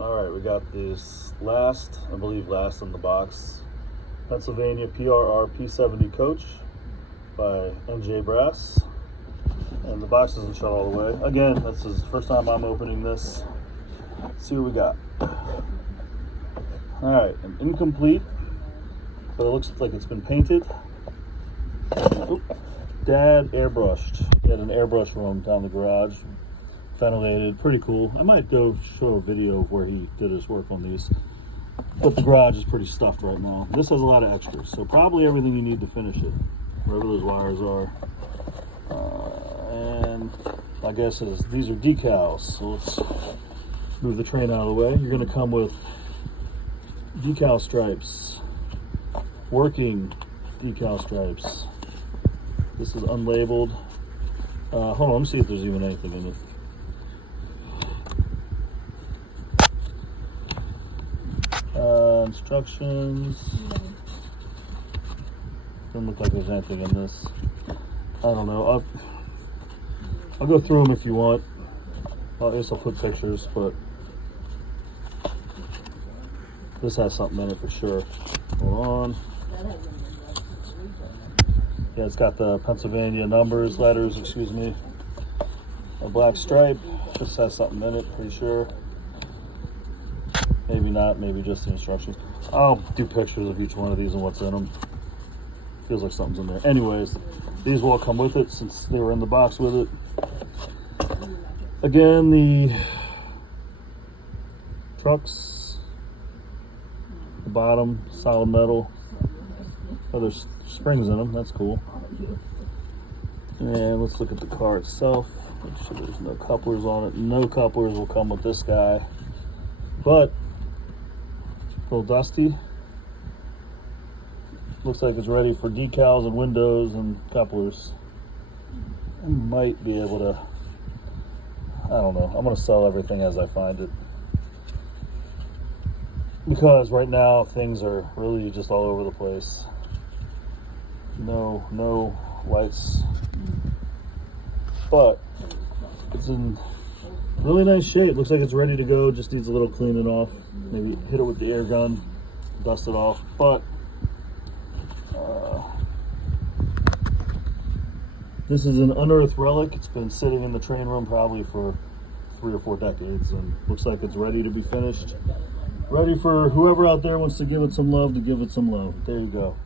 All right, we got this last, I believe last in the box, Pennsylvania PRR P-70 coach by NJ Brass. And the box isn't shut all the way. Again, this is the first time I'm opening this. Let's see what we got. All right, an incomplete, but it looks like it's been painted. Oop. Dad airbrushed. He had an airbrush room down the garage, ventilated, pretty cool. I might go show a video of where he did his work on these, but the garage is pretty stuffed right now. This has a lot of extras, so probably everything you need to finish it, wherever those wires are. And I guess these are decals, so let's move the train out of the way. You're going to come with decal stripes, working decal stripes. This is unlabeled. Hold on, let me see if there's even anything in it. Instructions. Doesn't look like there's anything in this. I don't know. I'll go through them if you want. I guess I'll put pictures, but this has something in it for sure. Hold on. Yeah, it's got the Pennsylvania letters, excuse me. A black stripe. This has something in it, pretty sure. Maybe not, maybe just the instructions. I'll do pictures of each one of these and what's in them. Feels like something's in there. Anyways, these will all come with it since they were in the box with it. Again, the trucks, the bottom, solid metal. Oh, there's springs in them, that's cool. And let's look at the car itself. Make sure there's no couplers on it. No couplers will come with this guy, but a little dusty. Looks like it's ready for decals and windows and couplers. I might be able to, I don't know. I'm gonna sell everything as I find it, because right now things are really just all over the place. No lights, but it's in really nice shape. Looks like it's ready to go. Just needs a little cleaning off. Maybe hit it with the air gun, dust it off. But this is an unearthed relic. It's been sitting in the train room probably for 3 or 4 decades, and looks like it's ready to be finished. Ready for whoever out there wants to give it some love to give it some love. There you go.